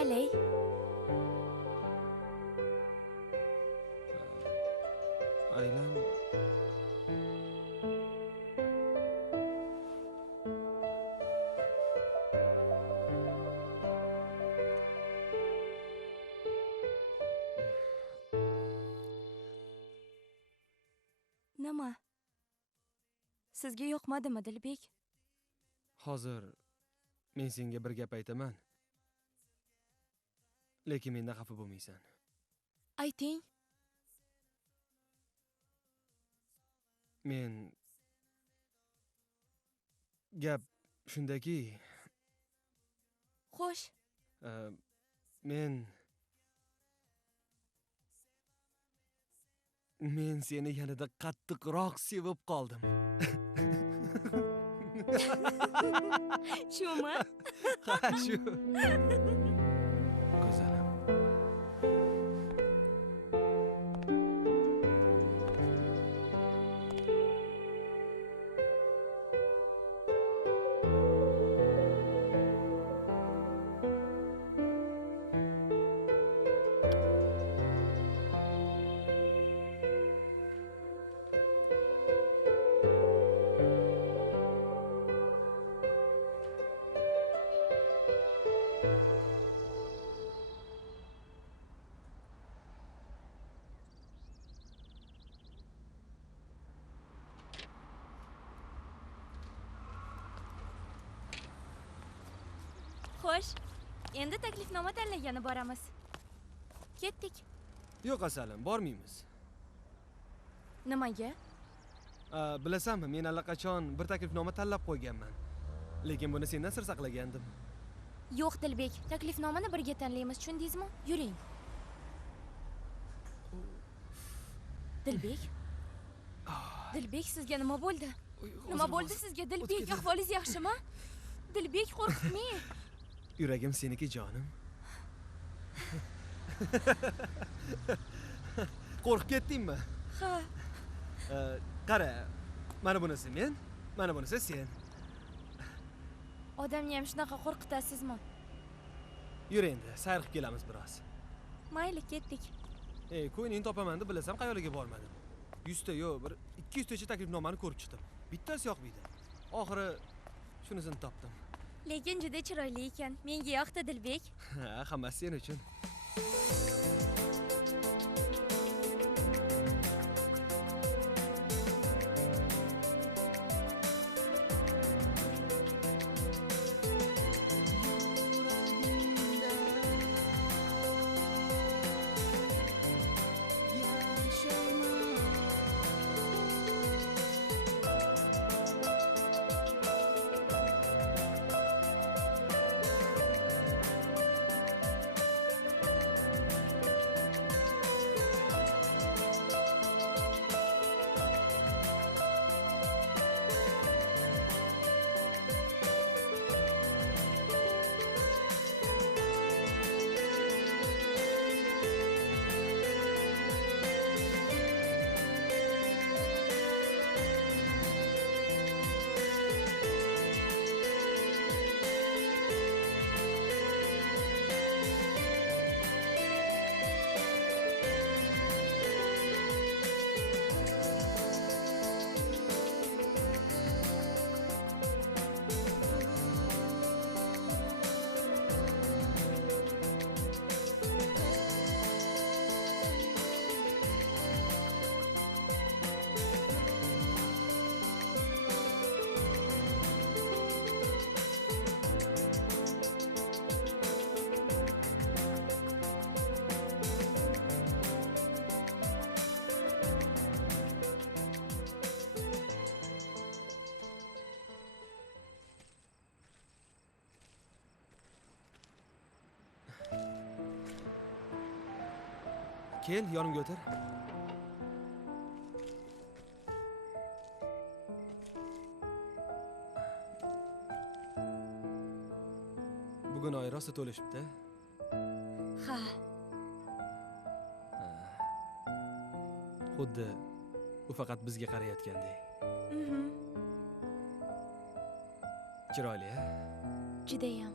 Qalay? Aylan Nima? Sizga yoqmadimi, Dilbek? hozir men senga bir gap aytaman. Lekin mendan xafa bo'lmaysan. Ayting. Men gap shundaki, Xo'sh, men seni yanada qattiqroq sevib qoldim. shumi? Ha, shu. Go'zalim. Xo'sh, endi taklifnoma tanlagani boramiz. Ketdik. Yo'q asalim, bormaymiz. Nimaga? Bilasanmi, men allaqachon bir taklifnoma tanlab qo'yganman. Lekin buni sendan sir saqlagandim. Yo'q, Dilbek, taklifnomani birga tanlaymiz, tushundingizmi? Yuring. Dilbek? Dilbek, sizga nima bo'ldi? Nima bo'ldi sizga, Dilbek? Ahvolingiz yaxshimi? Dilbek, qo'rqitmang. Yuragim seniki, jonim. Qo'rqib ketdingmi? Ha, Qara, mana bunisi men, mana bunisi sen. odamni ham shunaqa qo'rqitasizmi? Yur endi, sayr qilib kelamiz biroz. Mayli, ketdik. Ko'ngling topaman deb bilasam qayerga bormadim. 100 ta yo'q, bir 200 tacha taklifnomani ko'rib chiqdim. Bittasi yoqmaydi. Oxiri shunisini topdim. Lekin juda chiroyli ekan. Menga yoqdi, Dilbek. Ha, hammasi sen uchun. Kel, yonimga o'tir. Bugun oy rosa to'lishibdi. Ha, Xuddi u faqat bizga qarayotgandek. Chiroyli, a? judayam.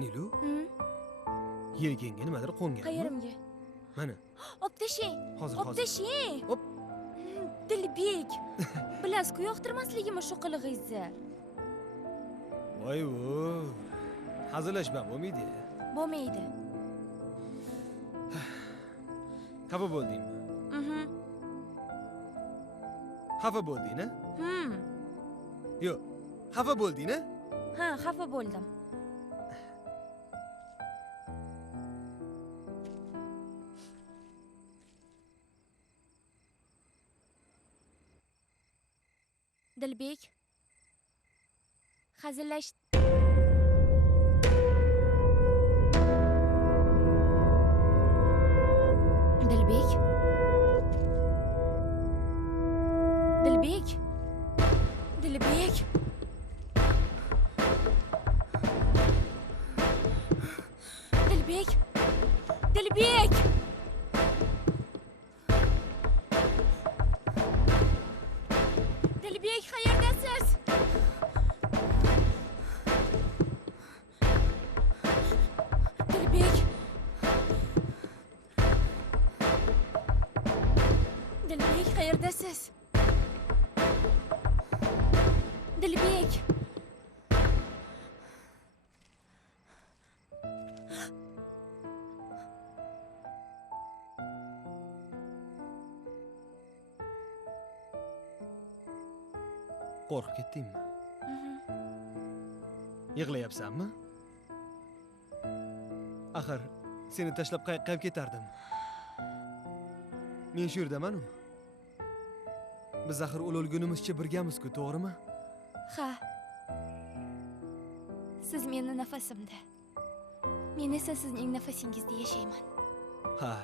Nilu, Hmm, yelkangga nimadir qo'nganmi? qayerimga? Mana, Olib tashlang. hozir Olib hozir. tashlang. Hop. Dilbek. Bilasiz-ku yoqtirmasligimni shu qilig'ingizni. Voy vo. Hazillashmam bo'lmaydi. Bo'lmaydi. Xafa bo'ldingmi? Mhm. Xafa bo'lding-a? Hmm. Yo'q. Xafa bo'lding-a? Ha, xafa bo'ldim. Dilbek. Hazillash. Dilbek. Dilbek. Dilbek. Dilbek. Dilbek. Dilbek, qayerdasiz? Dilbek. Dilbek, qayerdasiz? Dilbek. Qo'rqib ketdingmi? Yig'layapsanmi? Axir seni tashlab qayoqqa ketardim? Men shu yerdaman-ku. Biz axir o'lgunimizcha birgamiz-ku, to'g'rimi? Ha. Siz meni nafasimda. Men esa sizning nafasingizda yashayman. Ha.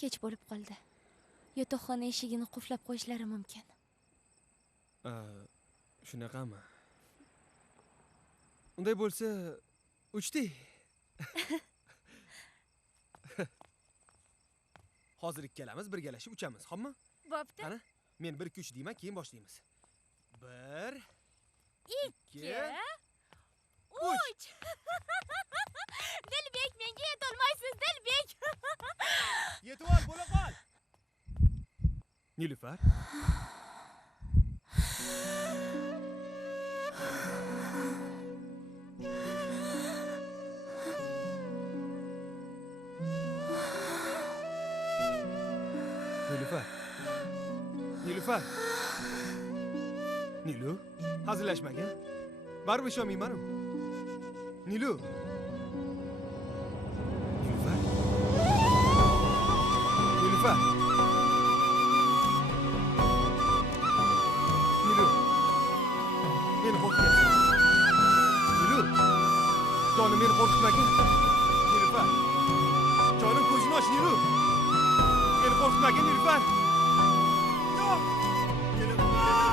Kech bo'lib qoldi. Yotoqxona eshigini qulflab qo'yishlari mumkin. Shunaqami? Unday bo'lsa, uchdik. Hozir ikkalamiz birgalashib uchamiz, xo'pmi? Bo'pti. Qani, men 1 2 3 deyman, keyin boshlaymiz. 1 2 3 Dilbek, menga yetolmaysiz, Dilbek. Yetib ol, bo'la qol. Nilufar. Nilufar. Nilufar. Nilu, hazillashmagin. Baribir ishonmayman-ku. Nilu. Nilufar. Nilufar. Nilu. Meni qo'rqityapsan. Nilu. Jonim, meni qo'rqitmagin. Nilufar. Jonim, ko'zingni och, Nilu. Meni qo'rqitmagin, Nilufar. Yo'q. Nilufar.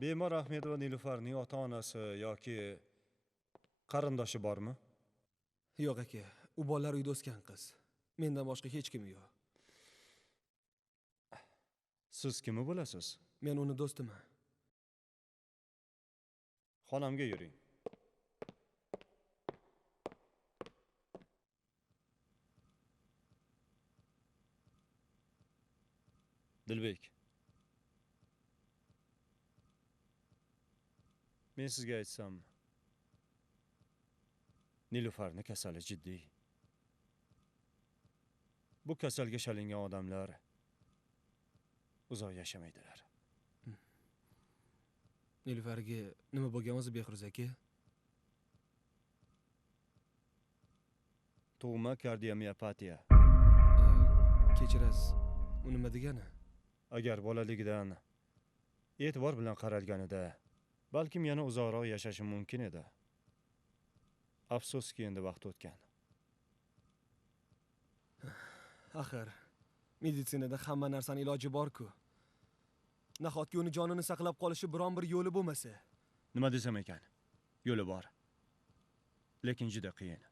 Bemor Ahmedova Nilufarning ota-onasi yoki qarindoshi bormi? Yo'q aka, u bolalar uyda o'sgan qiz. Mendan boshqa hech kim yo'q. Siz kimi bo'lasiz? Men uni do'stiman. Xonamga yuring. Dilbek. Men sizga aytsam, Nilufarni kasali jiddiy. Bu kasalga chalingan odamlar uzoq yashamaydilar. Nilufarga nima bo'lgan o'zi Behruz aka? Tug'ma kardiomiopatiya. Kechirasiz. U nima degani? Agar bolaligidan e'tibor bilan qaralganida, balkim yana uzoqroq yashashi mumkin edi. Afsuski endi vaqt o'tgan. Axir, meditsinada hamma narsaning iloji bor-ku. Nahotki uni jonini saqlab qolishi biron bir yo'li bo'lmasa? Nima desam ekan? Yo'li bor. Lekin juda qiyin.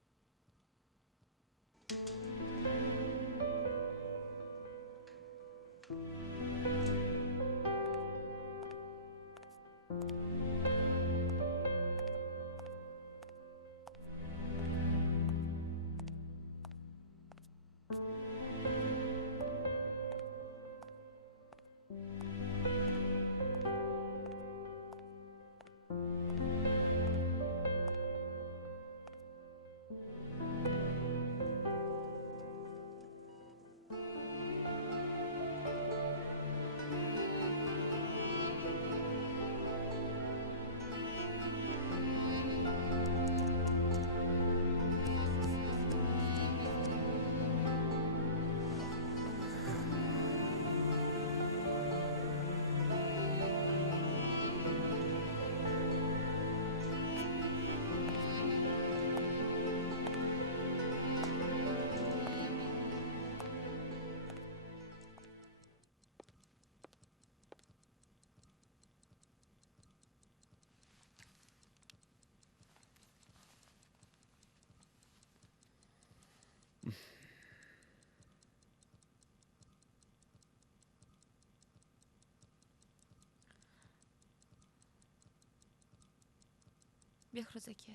Behruz aka.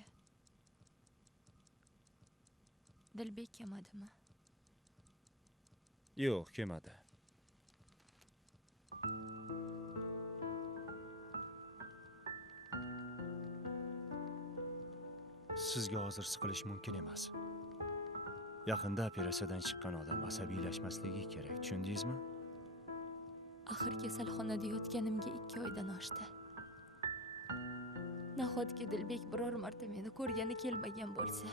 Dilbek kelmadimi? Yo'q, kelmadi. Sizga hozir siqilish mumkin emas. Yaqinda operatsiyadan chiqqan odam asabiylashmasligi kerak, tushundingizmi? Axir kasalxonada yotganimga 2 oydan oshdi. Nahotki Dilbek biror marta meni ko'rgani kelmagan bo'lsa.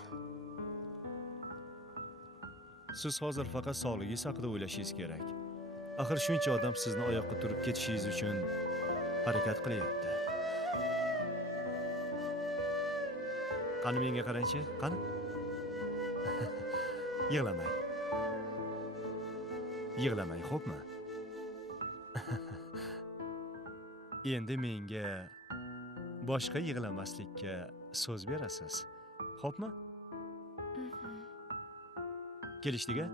Siz hozir faqat sog'ligingiz haqida o'ylashingiz kerak. Axir shuncha odam sizni oyoqqa turib ketishingiz uchun harakat qilyapti. Qani menga qarang-chi, qani? Yig'lamang. Yig'lamang, xo'pmi? Endi menga boshqa yig'lamaslikka so'z berasiz. Xo'pmi? Kelishdik-a?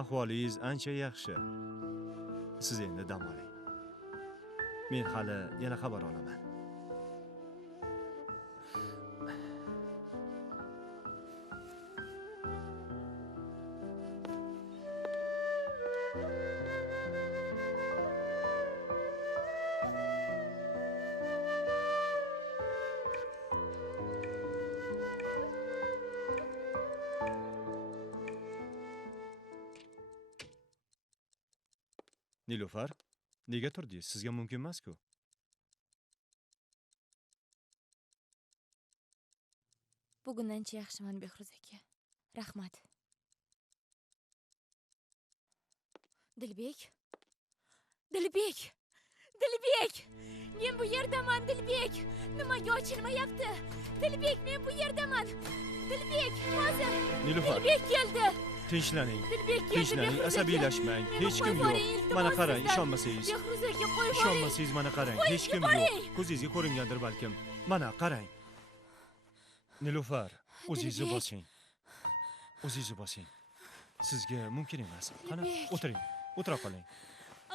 Ahvolingiz ancha yaxshi. Siz endi dam oling. Men hali yana xabar olaman. Nilufar, nega turdingiz? Sizga mumkin emas-ku. Bugun ancha yaxshiman Behruz aka. Rahmat. Dilbek? Dilbek! Dilbek! Men bu yerdaman, Dilbek! Nimaga ochilmayapti? Dilbek, men bu yerdaman. Dilbek, hozir. Nilufar, Dilbek keldi. tinchlaning. Dilbek keldi. Tinchlaning, asabiylashmang. Hech kim yo'q. Mana qarang, ishonmasangiz. Behruz aka, qo'yib yuboring. Ishonmasangiz mana qarang, hech kim yo'q. Ko'zingizga ko'ringandir balkim. Mana qarang. Nilufar, o'zingizni bosing. O'zingizni bosing. Sizga mumkin emas. Qani, o'tiring. O'tira qoling.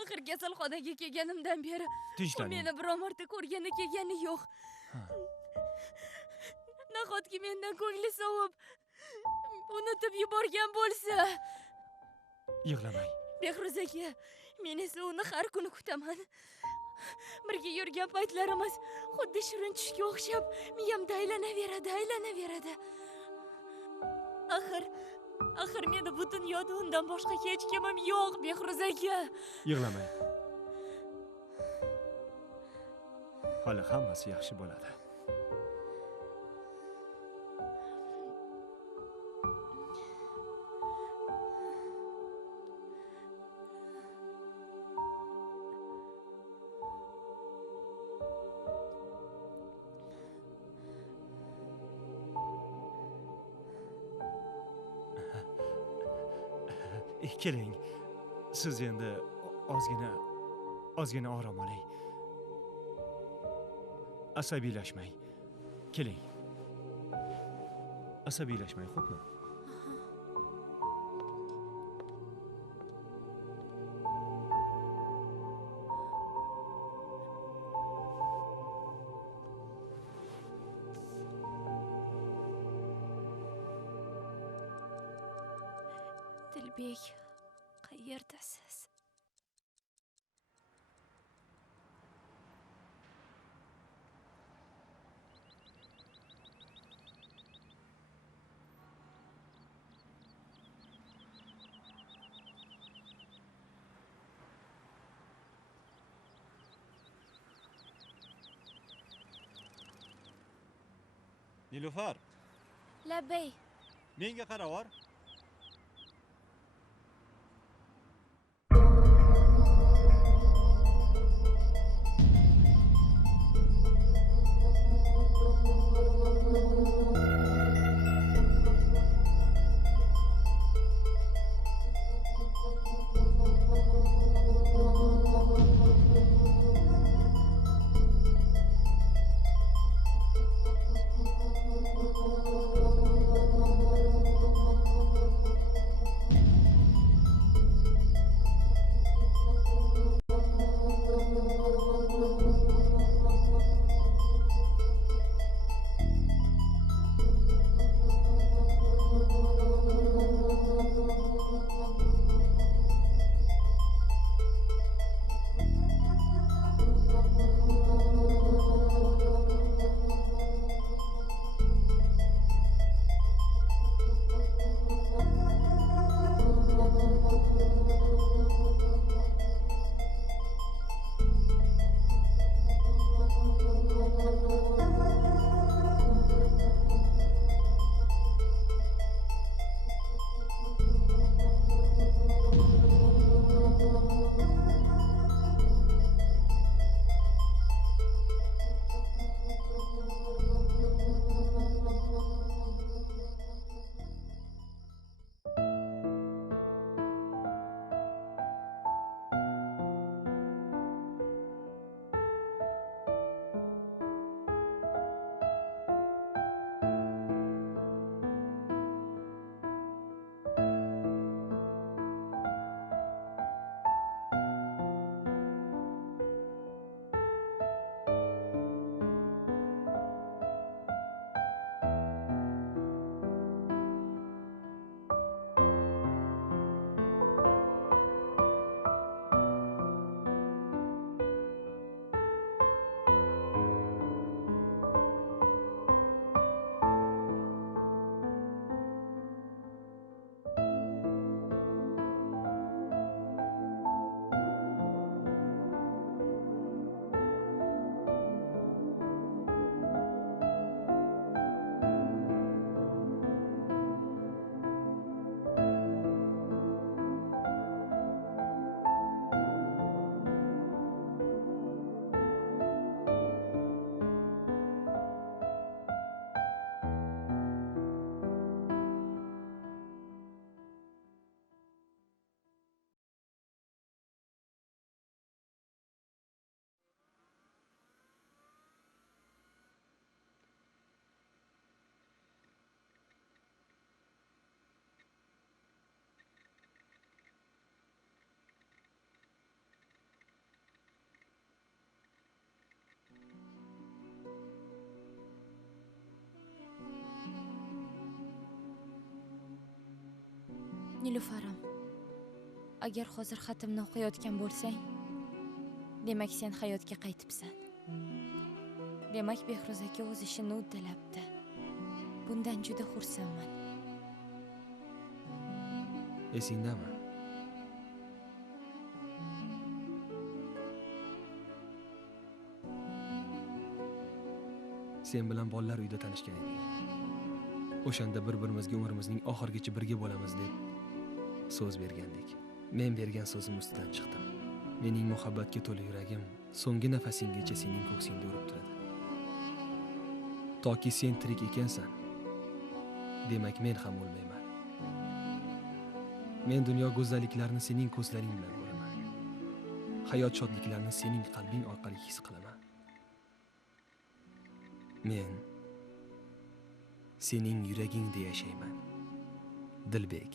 Axir kasalxonaga kelganimdan beri Tinchlaning. meni biror marta ko'rgani kelgani yo'q. Nahotki mendan ko'ngli sovib, unutib yuborgan bo'lsa. Yig'lamang. Behruz aka, men esa uni har kuni kutaman. Birga yurgan paytlarimiz xuddi shirin tushga o'xshab miyamda aylanaveradi. Axir meni bu dunyoda undan boshqa hech kimim yo'q, Behruz aka. Yig'lamang. Hali hammasi yaxshi bo'ladi. Keling. Siz endi ozgina orom oling. Asabiylashmang. Keling. Asabiylashmang, xo'pmi? Dilbek, qayerdasiz? Nilufar, Labbay. menga qaravor. Nilufarim, agar hozir xatimni o'qiyotgan bo'lsang, Demak, sen hayotga qaytibsan. Demak, Behruz aka o'z ishini uddalabdi. Bundan juda xursandman. Esingdami? Sen bilan bolalar uyida tanishgan edik. O'shanda bir-birimizga umrimizning oxirigacha birga bo'lamiz deb so'z bergandik. Men bergan so'zim ustidan chiqdim. Mening muhabbatga to'la yuragim so'nggi nafasingacha sening ko'ksingda urib turadi. Toki sen tirik ekansan, demak men ham o'lmayman. Men dunyo go'zalliklarini sening ko'zlaring bilan ko'raman. Hayot shodliklarini sening qalbing orqali his qilaman. Men sening yuragingda yashayman. Dilbek.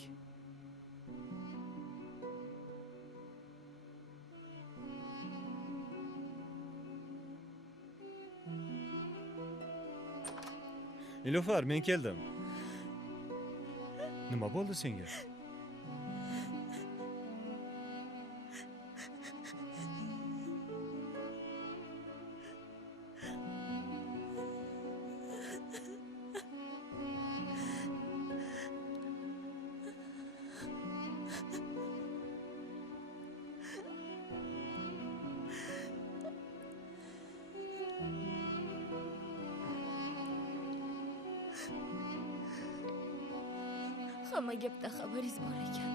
Nilufar, men keldim. Nima bo'ldi senga? Hamma gapdan xabaringiz bor ekan.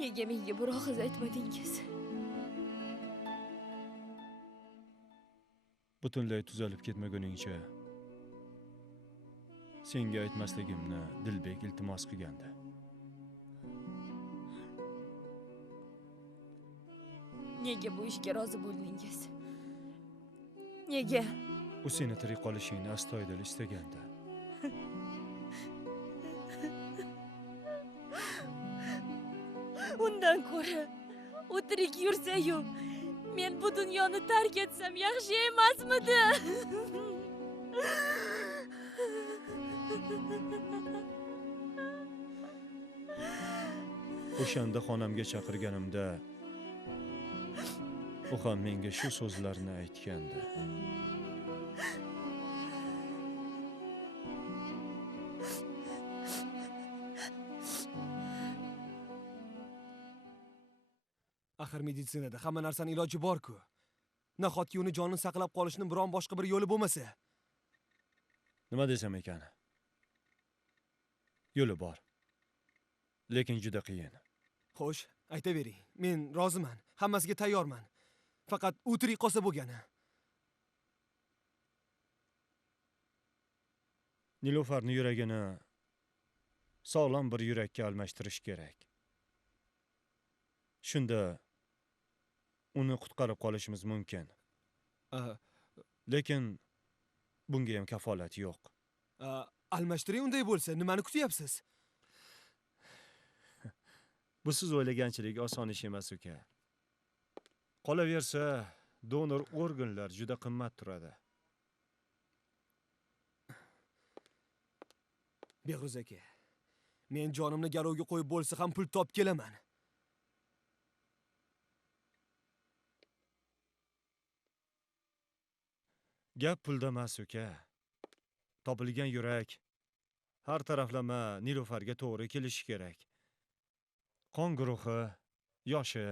Nega menga bir og'iz aytmadingiz? Butunlay tuzalib ketmaguningcha senga aytmasligimni Dilbek iltimos qilgandi. Nega bu ishga rozi bo'ldingiz? Nega? U seni tirik qolishingni astoydil istagandi. Undan ko'ra u tirik yursa-yu, men bu dunyoni tark etsam yaxshi emasmidi? O'shanda xonamga chaqirganimda u ham menga shu so'zlarni aytgandi. Axir meditsinada hamma narsaning iloji bor-ku. Nahotki uni jonini saqlab qolishning biron boshqa bir yo'li bo'lmasa? Nima desam ekan? Yo'li bor. Lekin juda qiyin. Xo'sh, aytavering. Men roziman. Hammasiga tayyorman. Faqat u tirik qolsa bo'lgani. Nilufarning yuragini sog'lom bir yurakka almashtirish kerak. Shunda uni qutqarib qolishimiz mumkin. Lekin bunga ham kafolat yo'q. Almashtiring unday bo'lsa, nimani kutyapsiz? Bu siz o'ylaganchilik oson ish emas uka. Qolaversa, donor organlar juda qimmat turadi. Behruz aka, men jonimni garovga qo'yib bo'lsa ham pul topib kelaman. Gap pulda emas uka. Topilgan yurak har taraflama Nilufarga to'g'ri kelishi kerak. Qon guruhi, yoshi.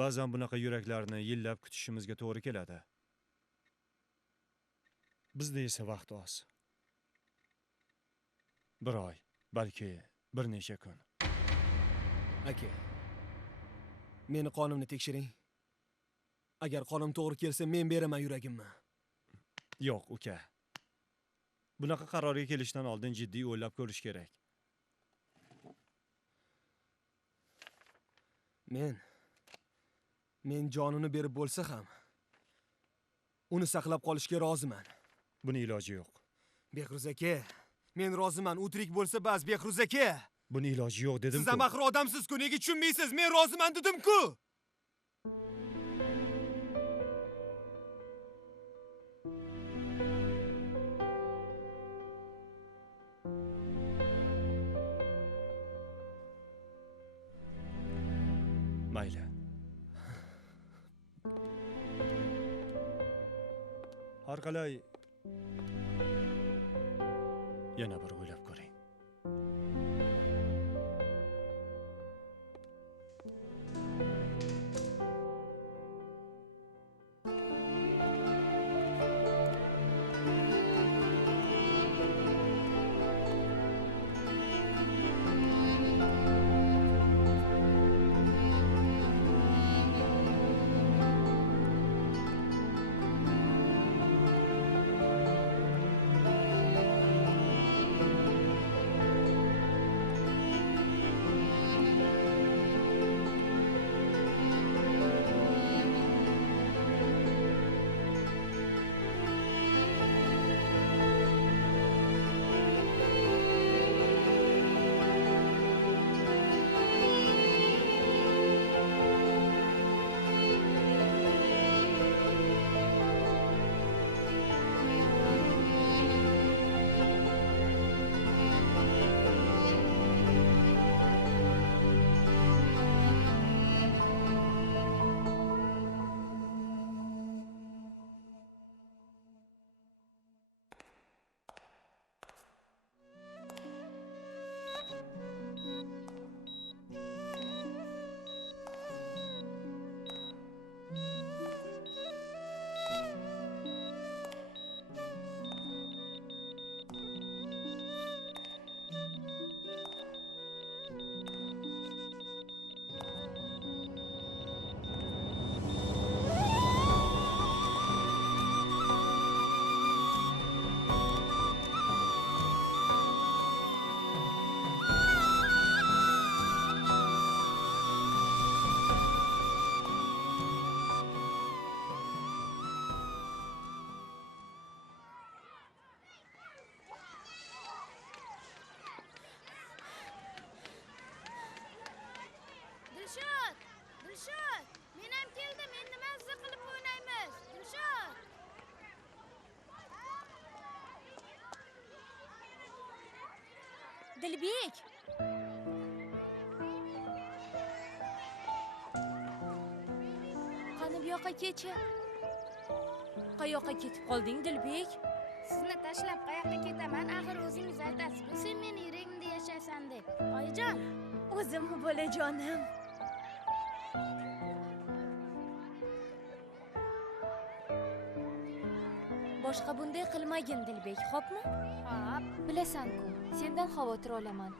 Ba'zan bunaqa yuraklarni yillab kutishimizga to'g'ri keladi. Bizda esa vaqt oz. Bir oy, balki bir necha kun. Aka, meni qonimni tekshiring. Agar qonim to'g'ri kelsa, men beraman yuragimni. Yo'q, uka. Bunaqa qarorga kelishdan oldin jiddiy o'ylab ko'rish kerak. Men jonini berib bo'lsa ham uni saqlab qolishga roziman. Buni iloji yo'q. Behruz aka, men roziman. U tirik bo'lsa bas, Behruz aka. Buni iloji yo'q dedim-ku. Siz ham axir odamsiz-ku, nega tushunmaysiz? Men roziman dedim-ku. Mayli. har qalay yana bir o'ylab ko'ring. Dilshod, men ham keldim. Endi mazza qilib o'ynaymiz. Dilshod. Dilbek. Qani bu yoqqa kechi. Qayoqqa ketib qolding, Dilbek? Sizni tashlab qayoqqa ketaman? Axir o'zingiz aytasiz-ku, sen meni yuragimda yashaysan deb. Oyijon, O'zim bolajonim. Boshqa bunday qilmagin, Dilbek, xo'pmi? hop. Bilasan-ku, sendan xavotir olaman.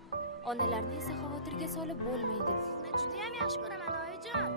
Onalarni esa xavotirga solib bo'lmaydi. Sizni juda ham yaxshi ko'raman, oyijon.